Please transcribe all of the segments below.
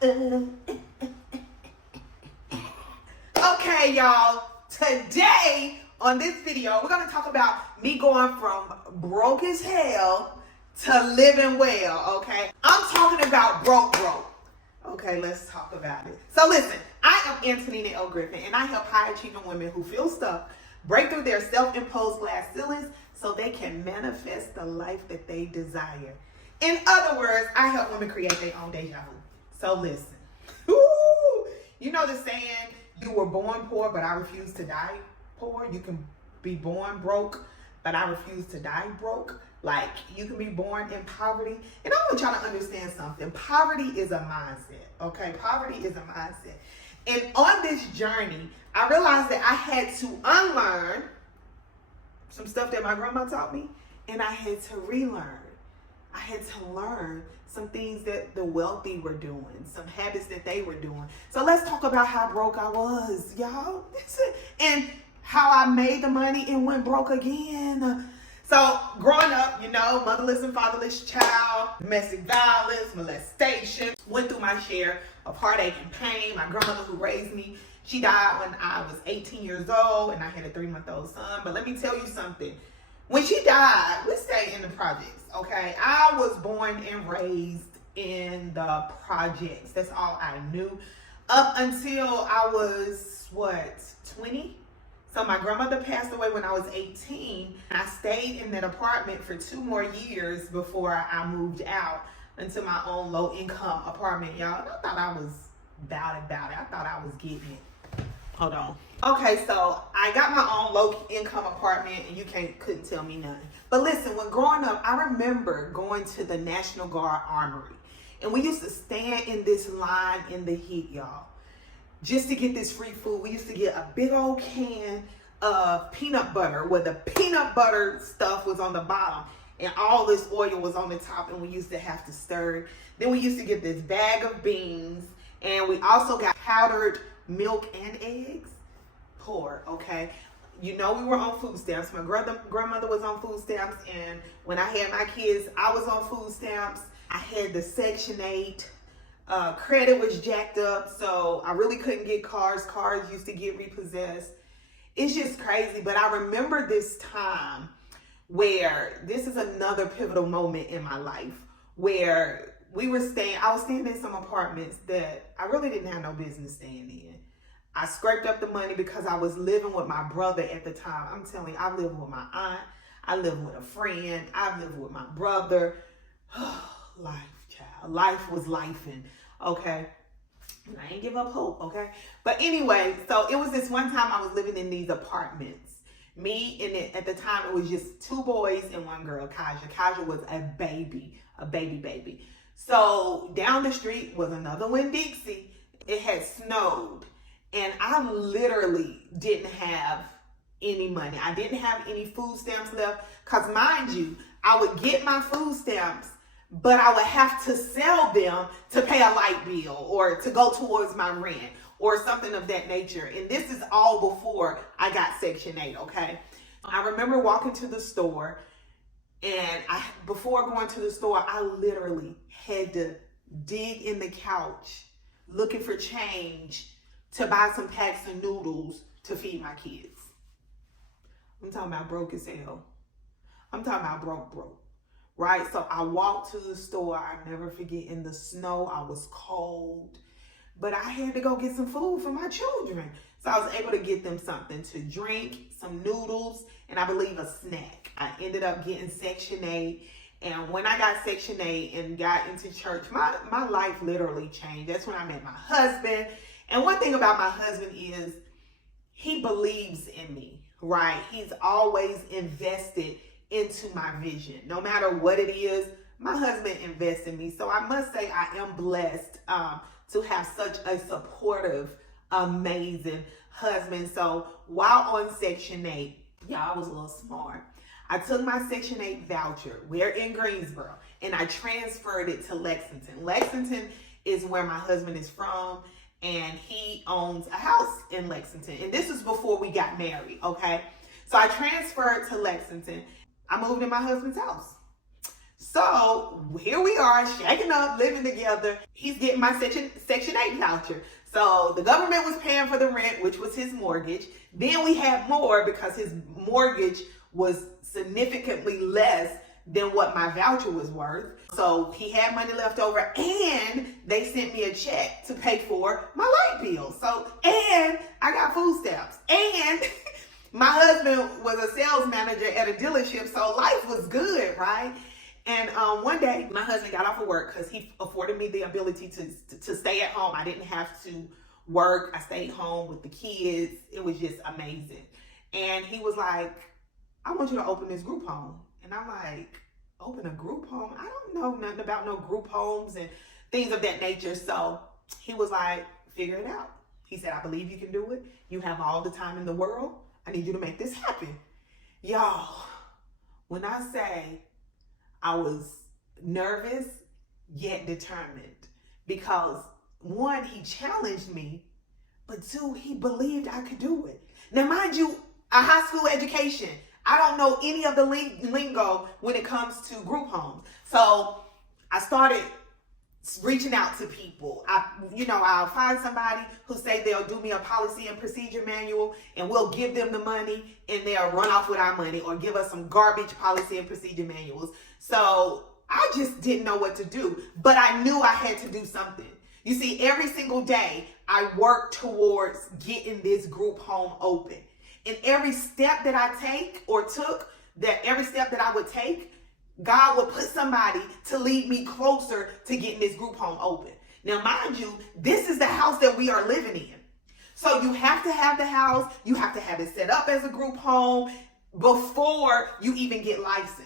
Okay, y'all. Today on this video, we're gonna talk about me going from broke as hell to living well. Okay, I'm talking about broke. Okay, let's talk about it. So listen, I am Antonina L. Griffin, and I help high-achieving women who feel stuck break through their self-imposed glass ceilings so they can manifest the life that they desire. In other words, I help women create their own deja vu. So listen. You know the saying, you were born poor, but I refuse to die poor? You can be born broke, but I refuse to die broke. Like, you can be born in poverty. And I want y'all to understand something. Poverty is a mindset, okay? Poverty is a mindset. And on this journey, I realized that I had to unlearn some stuff that my grandma taught me, and I had to relearn. I had to learn some things that the wealthy were doing, some habits that they were doing. So let's talk about how broke I was, y'all. And how I made the money and went broke again. So growing up, you know, motherless and fatherless child, domestic violence, molestation, went through my share of heartache and pain. My grandmother who raised me, she died when I was 18 years old and I had a 3-month-old son. But let me tell you something. When she died, we stayed in the projects, okay? I was born and raised in the projects. That's all I knew. Up until I was, 20? So my grandmother passed away when I was 18. I stayed in that apartment for 2 more years before I moved out into my own low-income apartment, y'all. And I thought I was about it. I thought I was getting it. Hold on. Okay, so I got my own low-income apartment, and you couldn't tell me nothing. But listen, when growing up, I remember going to the National Guard Armory. And we used to stand in this line in the heat, y'all, just to get this free food. We used to get a big old can of peanut butter where the peanut butter stuff was on the bottom and all this oil was on the top, and we used to have to stir it. Then we used to get this bag of beans, and we also got powdered milk and eggs. Poor, okay? You know, we were on food stamps. My grandmother was on food stamps, and when I had my kids, I was on food stamps. I had the Section 8. Credit was jacked up, so I really couldn't get cars. Cars used to get repossessed. It's just crazy. But I remember this time where this is another pivotal moment in my life where I was staying in some apartments that I really didn't have no business staying in. I scraped up the money because I was living with my brother at the time. I'm telling you, I lived with my aunt. I lived with a friend. I lived with my brother. Life, child. Life was lifing, okay? And I ain't give up hope, okay? But anyway, so it was this one time I was living in these apartments. Me and at the time, it was just 2 boys and 1 girl, Kaja. Kaja was a baby. So down the street was another Winn-Dixie. It had snowed. And I literally didn't have any money. I didn't have any food stamps left. Because mind you, I would get my food stamps, but I would have to sell them to pay a light bill or to go towards my rent or something of that nature. And this is all before I got Section 8, okay? I remember walking to the store, and before going to the store, I literally had to dig in the couch looking for change to buy some packs of noodles to feed my kids. I'm talking about broke as hell. I'm talking about broke. Right? So I walked to the store. I never forget, in the snow. I was cold. But I had to go get some food for my children. So I was able to get them something to drink, some noodles, and I believe a snack. I ended up getting Section 8. And when I got Section 8 and got into church, my life literally changed. That's when I met my husband. And one thing about my husband is he believes in me, right? He's always invested into my vision. No matter what it is, my husband invests in me. So I must say I am blessed to have such a supportive, amazing husband. So while on Section 8, y'all, I was a little smart. I took my Section 8 voucher. We're in Greensboro, and I transferred it to Lexington. Lexington is where my husband is from, and he owns a house in Lexington. And this is before we got married, okay? So I transferred to Lexington. I moved in my husband's house. So here we are, shaking up, living together. He's getting my Section 8 voucher. So the government was paying for the rent, which was his mortgage. Then we had more because his mortgage was significantly less than what my voucher was worth. So he had money left over, and they sent me a check to pay for my light bill. So, and I got food stamps, and my husband was a sales manager at a dealership, so life was good, right? And one day, my husband got off of work because he afforded me the ability to stay at home. I didn't have to work. I stayed home with the kids. It was just amazing. And he was like, I want you to open this group home. And I'm like, open a group home? I don't know nothing about no group homes and things of that nature. So he was like, figure it out. He said, I believe you can do it. You have all the time in the world. I need you to make this happen. Y'all, when I say I was nervous yet determined, because one, he challenged me, but two, he believed I could do it. Now, mind you, a high school education, I don't know any of the lingo when it comes to group homes. So I started reaching out to people. I'll find somebody who say they'll do me a policy and procedure manual, and we'll give them the money and they'll run off with our money or give us some garbage policy and procedure manuals. So I just didn't know what to do, but I knew I had to do something. You see, every single day I worked towards getting this group home open. And every step that I every step that I would take, God would put somebody to lead me closer to getting this group home open. Now, mind you, this is the house that we are living in. So you have to have the house, you have to have it set up as a group home before you even get licensed.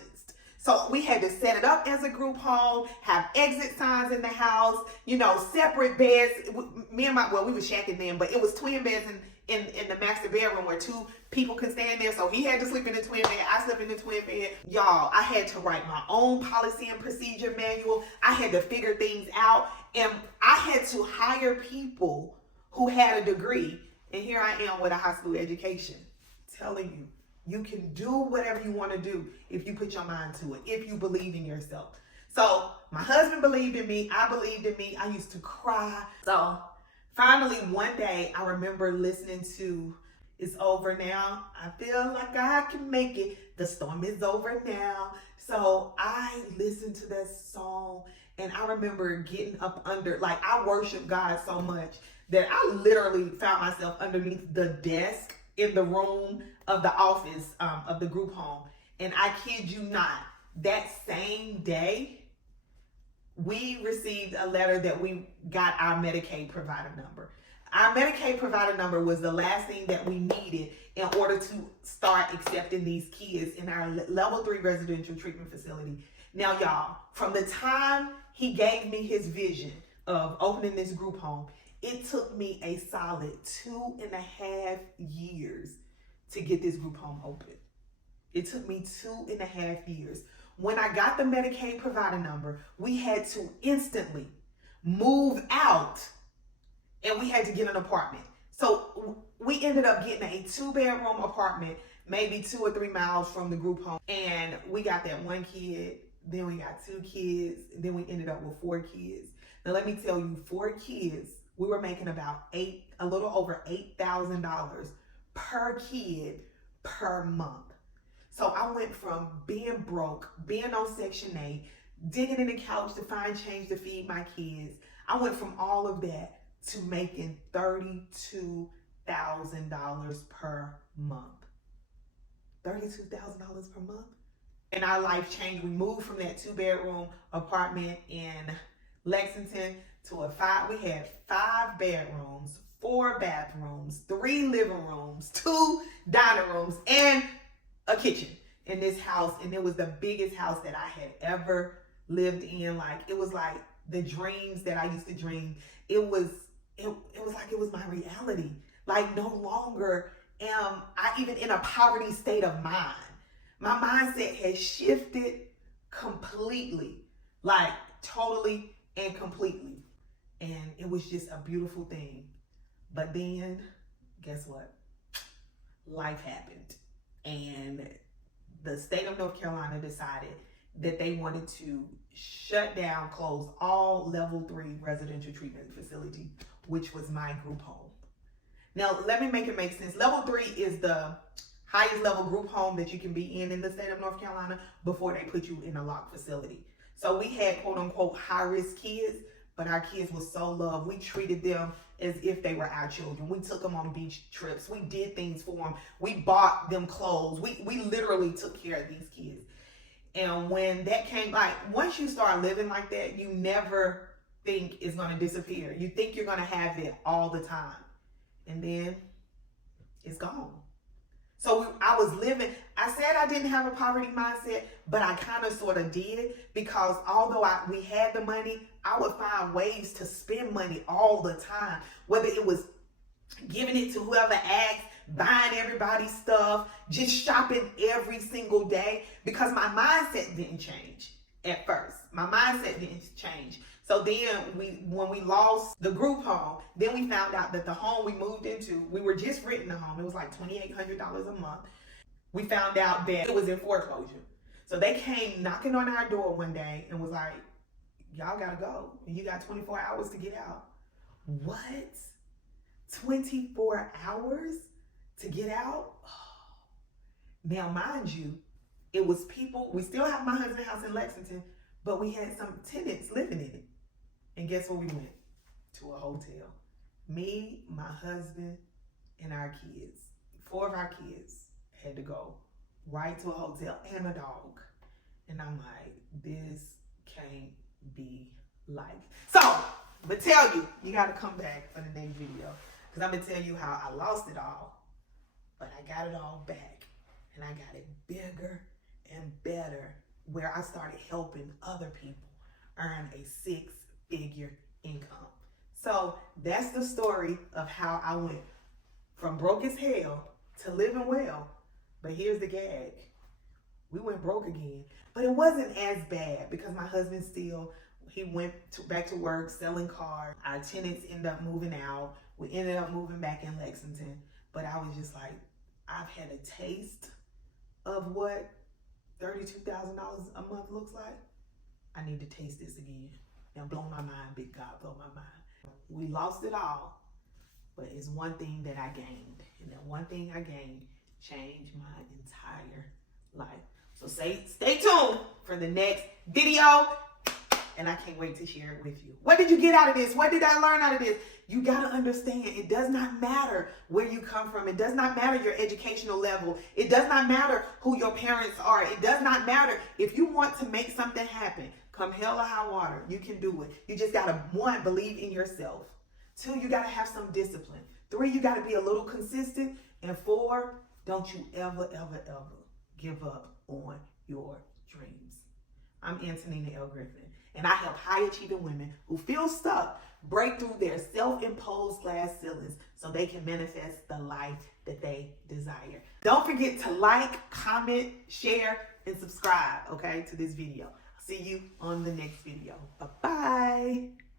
So we had to set it up as a group home, have exit signs in the house, separate beds. We were shacking then, but it was twin beds in the master bedroom where two people can stay in there. So he had to sleep in the twin bed. I slept in the twin bed. Y'all, I had to write my own policy and procedure manual. I had to figure things out. And I had to hire people who had a degree. And here I am with a high school education telling you, you can do whatever you want to do if you put your mind to it, if you believe in yourself. So my husband believed in me. I believed in me. I used to cry. So finally, one day, I remember listening to It's Over Now. I feel like I can make it. The storm is over now. So I listened to that song, and I remember getting up I worship God so much that I literally found myself underneath the desk in the room of the office of the group home. And I kid you not, that same day, we received a letter that we got our Medicaid provider number. Our Medicaid provider number was the last thing that we needed in order to start accepting these kids in our level 3 residential treatment facility. Now, y'all, from the time he gave me his vision of opening this group home, it took me a solid 2.5 years to get this group home open. It took me 2.5 years. When I got the Medicaid provider number, we had to instantly move out and we had to get an apartment. So we ended up getting a 2-bedroom apartment, maybe 2 or 3 miles from the group home. And we got that 1 kid, then we got 2 kids, and then we ended up with 4 kids. Now let me tell you, 4 kids, we were making about a little over $8,000 per kid per month. So I went from being broke, being on Section 8, digging in the couch to find change to feed my kids. I went from all of that to making $32,000 per month. $32,000 per month. And our life changed. We moved from that 2-bedroom apartment in Lexington to we had 5 bedrooms, 4 bathrooms, 3 living rooms, 2 dining rooms, and a kitchen in this house. And it was the biggest house that I had ever lived in. It was like the dreams that I used to dream. It was like it was my reality. No longer am I even in a poverty state of mind. My mindset has shifted completely, totally and completely. And it was just a beautiful thing. But then, guess what? Life happened. And the state of North Carolina decided that they wanted to shut down, close all level 3 residential treatment facility, which was my group home. Now, let me make it make sense. Level 3 is the highest level group home that you can be in the state of North Carolina before they put you in a locked facility. So we had quote unquote high risk kids, but our kids were so loved. We treated them as if they were our children. We took them on beach trips. We did things for them. We bought them clothes. We literally took care of these kids. And when that came, like, once you start living like that, you never think it's going to disappear. You think you're going to have it all the time. And then it's gone. So I was living, I said I didn't have a poverty mindset, but I kind of sort of did, because although we had the money, I would find ways to spend money all the time, whether it was giving it to whoever asked, buying everybody's stuff, just shopping every single day, because my mindset didn't change at first. My mindset didn't change. So then when we lost the group home, then we found out that the home we moved into, we were just renting the home. It was like $2,800 a month. We found out that it was in foreclosure. So they came knocking on our door one day and was like, y'all gotta go. And you got 24 hours to get out. What? 24 hours to get out? Oh. Now, mind you, it was people, we still have my husband's house in Lexington, but we had some tenants living in it. And guess where we went? To a hotel. Me, my husband, and our kids. 4 of our kids had to go right to a hotel, and a dog. And I'm like, this can't be life. So, I'm going to tell you, you got to come back for the next video. Because I'm going to tell you how I lost it all, but I got it all back. And I got it bigger and better, where I started helping other people earn a 6-figure income. So that's the story of how I went from broke as hell to living well. But here's the gag. We went broke again. But it wasn't as bad, because my husband still, he went back to work selling cars. Our tenants ended up moving out. We ended up moving back in Lexington. But I was just like, I've had a taste of what $32,000 a month looks like. I need to taste this again. Now blow my mind, big God, blow my mind. We lost it all, but it's one thing that I gained. And that one thing I gained changed my entire life. So stay tuned for the next video, and I can't wait to share it with you. What did you get out of this? What did I learn out of this? You got to understand, it does not matter where you come from. It does not matter your educational level. It does not matter who your parents are. It does not matter. If you want to make something happen, come hell or high water, you can do it. You just got to, 1, believe in yourself. 2, you got to have some discipline. 3, you got to be a little consistent. And 4, don't you ever, ever, ever give up on your dreams. I'm Antonina L. Griffin, and I help high-achieving women who feel stuck break through their self-imposed glass ceilings so they can manifest the life that they desire. Don't forget to like, comment, share, and subscribe, okay, to this video. See you on the next video. Bye-bye.